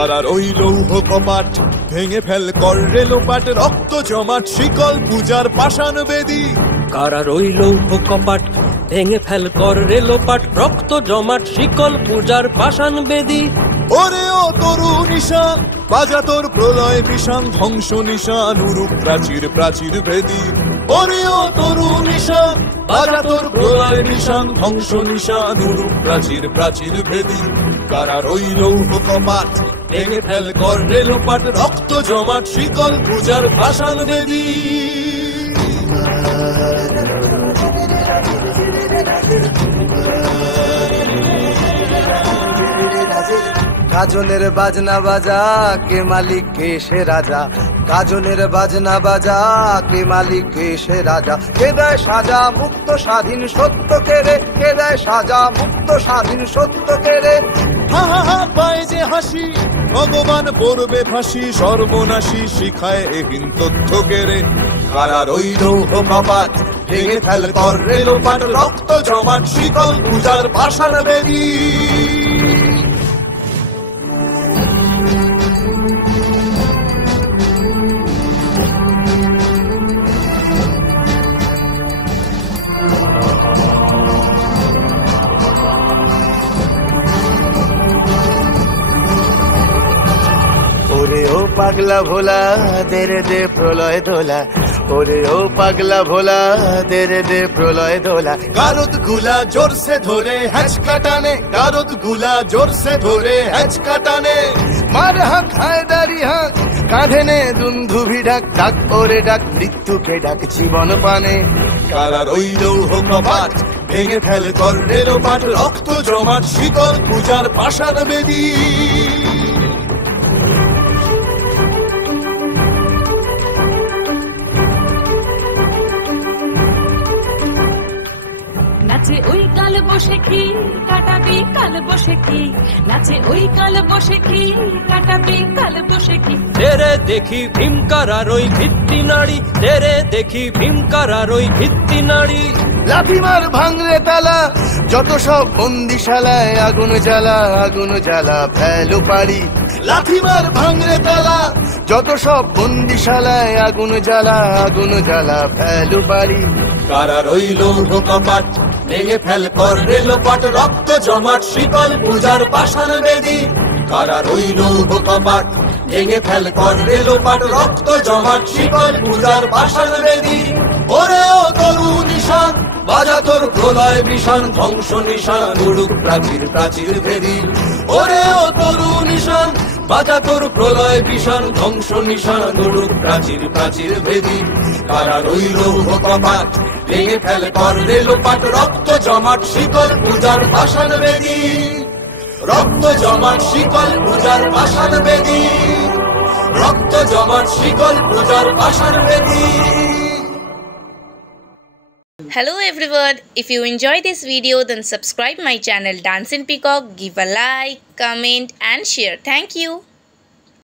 কারার ওই লৌহ কপাট ভেঙে ফেল কর রেলোপাট, রক্ত জমাট শিকল পূজার পাষাণ বেদী। কারার ওই লৌহ কপাট ভেঙে ফেল কর রেলোপাট, রক্ত জমাট শিকল পূজার পাষাণ বেদী। ওরে ও তরু নিশান বাজা তোর প্রলয় বিষান, ধ্বংস নিশান উরুপ প্রাচীর প্রাচীর ভেদী। ওরে ও তরু নিশান বাজা তোর প্রলয় নিশান, ধ্বংস নিশান উরুপ প্রাচীর প্রাচীর ভেদী। কারার ওই লৌহ কপাট ভেঙে ফেল কর রেলোপাট, রক্ত জমাট শিকল পূজার পাষাণ বেদী। গাজনের বাজনা বাজা কে মালিক কে সে রাজা, গাজনের বাজনা বাজা কে মালিক কে সে রাজা। কে দেয় সাজা মুক্ত স্বাধীন সত্য কেড়ে, কে দেয় সাজা মুক্ত স্বাধীন সত্য কেড়ে। হা হা হা পায় যে হাসি ভগবান পড়বে ফাঁসি, সর্বনাশী শিখায় এহীন তথ্য কেড়ে। কারার ওই লৌহ কপাট ভেঙে ফেল কর রেলোপাট, রক্ত জমাট শিকল পূজার পাষাণ বেদী। ওরে ও পাগলা ভোলা দে রে দে প্রলয় দোলা, ওরে ও পাগলা ভোলা দে রে দে প্রলয় দোলা। গারদ গুলা জোরসে ধরে হ্যাচকা টানে, গারদ গুলা জোরসে ধরে হ্যাচকা টানে। মার হাঁক হায়দারি হাঁক কাঁধে নে দুন্ধুভি ডাক, ডাক ওরে ডাক মৃত্যুকে ডাক জীবন পানে। কারার ওই লৌহ কপাট ভেঙে ফেল কর রেলোপাট, রক্ত জমাট শিকল পূজার পাষাণ বেদী। নাচে ওই কাল বসে কি কাটাবি কাল বসে কি, নাচে ওই কাল বসে কি কাটাবি কাল বসে কি। তেরে দেখি ভীমকারার ওই ভিত্তি নাড়ি, তেরে দেখি ভীমকারার ওই ভিত্তি নাড়ি। লাথিমার ভাঙরে তালা যত সব বন্দিশালায়, আগুন জ্বালা আগুন জ্বালা ফেলো পারি। লাথিমার ভাঙরে তালা যত সব বন্দিশালায়, আগুন জ্বালা আগুন জ্বালা ফেলো পারি। কারার ওই লৌহ কপাট ভেঙে ফেল কর রেলোপাট, রক্ত জমাট শিকল পূজার পাষাণ বেদী। কারার ওই লৌহ কপাট ভেঙে ফেল কর রেলোপাট, রক্ত জমাট শিকল পূজার পাষাণ বেদী। ওরে ও তরু নিশান বাজা তোর প্রলয় বিষান, ধ্বংস নিশান উড়ুক প্রাচীর প্রাচীর ভেদী। ওরে ও তরু নিশান বাজা তোর প্রলয় বিষান, ধ্বংস নিশান উড়ুক প্রাচীর প্রাচীর ভেদী। কারার ওই লৌহ কপাট ভেঙে ফেল কর রেলোপাট, রক্ত জমাট শিকল পূজার পাষাণ বেদী। রক্ত জমাট শিকল পূজার পাষাণ বেদী, রক্ত জমাট শিকল পূজার পাষাণ বেদী। Hello everyone, if you enjoy this video then subscribe my channel Dance in Peacock, give a like, comment and share. Thank you.